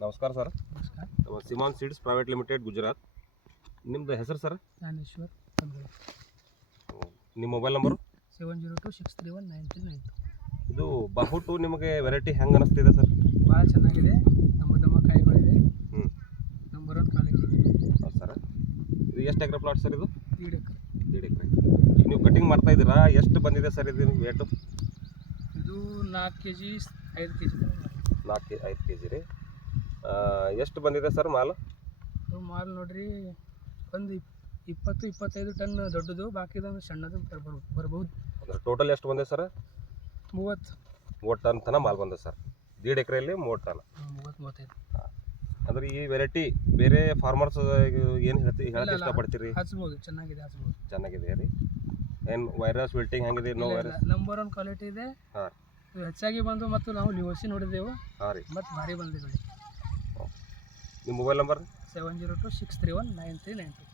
ನಮಸ್ಕಾರ ಸರ್. ನಮಸ್ಕಾರ. ನಮ್ಮ ಸಿಮಾನ್ ಸೀಡ್ಸ್ ಪ್ರೈವೇಟ್ ಲಿಮಿಟೆಡ್ ಗುಜರಾತ್. ನಿಮ್ಮದು ಹೆಸರು ಸರ್? ಜ್ಞಾನೇಶ್ವರ್. ನಿಮ್ಮ ಮೊಬೈಲ್ ನಂಬರು? 7026319392. ಇದು ಬಹುಟು ನಿಮಗೆ ವೆರೈಟಿ ಹೆಂಗೆ ಅನಿಸ್ತಿದೆ ಸರ್? ಭಾಳ ಚೆನ್ನಾಗಿದೆ. ನಮ್ಮ ಕಾಯಿಗಳಿದೆ. ಹ್ಞೂ, ನಂಬರ್ 1 ಕ್ವಾಲಿಟಿ. ಹೌದು ಸರ್. ಇದು ಎಷ್ಟು ಎಕರೆ ಪ್ಲಾಟ್ ಸರ್ ಇದು? 1.5 ಎಕರೆ. 1.5 ಎಕರೆ. ಈಗ ನೀವು ಕಟಿಂಗ್ ಮಾಡ್ತಾ ಇದ್ದೀರಾ, ಎಷ್ಟು ಬಂದಿದೆ ಸರ್ ಇದು ವೇಟು? ಇದು 4 kg 5 kg ತನಕ ಬರುತ್ತೆ. 5 kg ರೀ. ಎಷ್ಟು ಬಂದಿದೆ ಸರ್ ಮಾಲು? ಇದು ಮಾಲ್ ನೋಡ್ರಿ ಒಂದು 20-25 ಟನ್ ದೊಡ್ಡದು, ಬಾಕಿದೊಂದು ಸಣ್ಣದು ಬರ್ಬೋದು. ಅಂದರೆ ಟೋಟಲ್ ಎಷ್ಟು ಬಂದಿದೆ ಸರ್? 30 ಟನ್ ತನಕ ಮಾಲ್ ಬಂದಿದೆ ಸರ್. 1.5 ಎಕರೆಯಲ್ಲಿ 30 ಟನ್. 30-35. ಅಂದ್ರೆ ಈ ವೆರೈಟಿ ಬೇರೆ ಫಾರ್ಮರ್ಸ್ ಏನು ಹೇಳಕ್ಕೆ ಇಷ್ಟಪಡ್ತೀರಿ? ಹಚ್ಬೋದು, ಚೆನ್ನಾಗಿದೆ, ಹಚ್ಬೋದು. ಚೆನ್ನಾಗಿದೆ ರೀ. ಏನು ವೈರಸ್ ವಿಲ್ಟಿಂಗ್ ಹೆಂಗಿದೆ? No virus. ನಂಬರ್ 1 ಕ್ವಾಲಿಟಿ ಇದೆ. ಹಾಂ, ಇದು ಹೆಚ್ಚಾಗಿ ಬಂದು ಮತ್ತು ನಾವು ಲಿವೋಸಿ ನೋಡಿದೆವು. ಹಾಂ ರೀ. ಮತ್ತು ಭಾರಿ ಬಂದಿದೆ. ನಿಮ್ಮ ಮೊಬೈಲ್ ನಂಬರ್? 7026319392.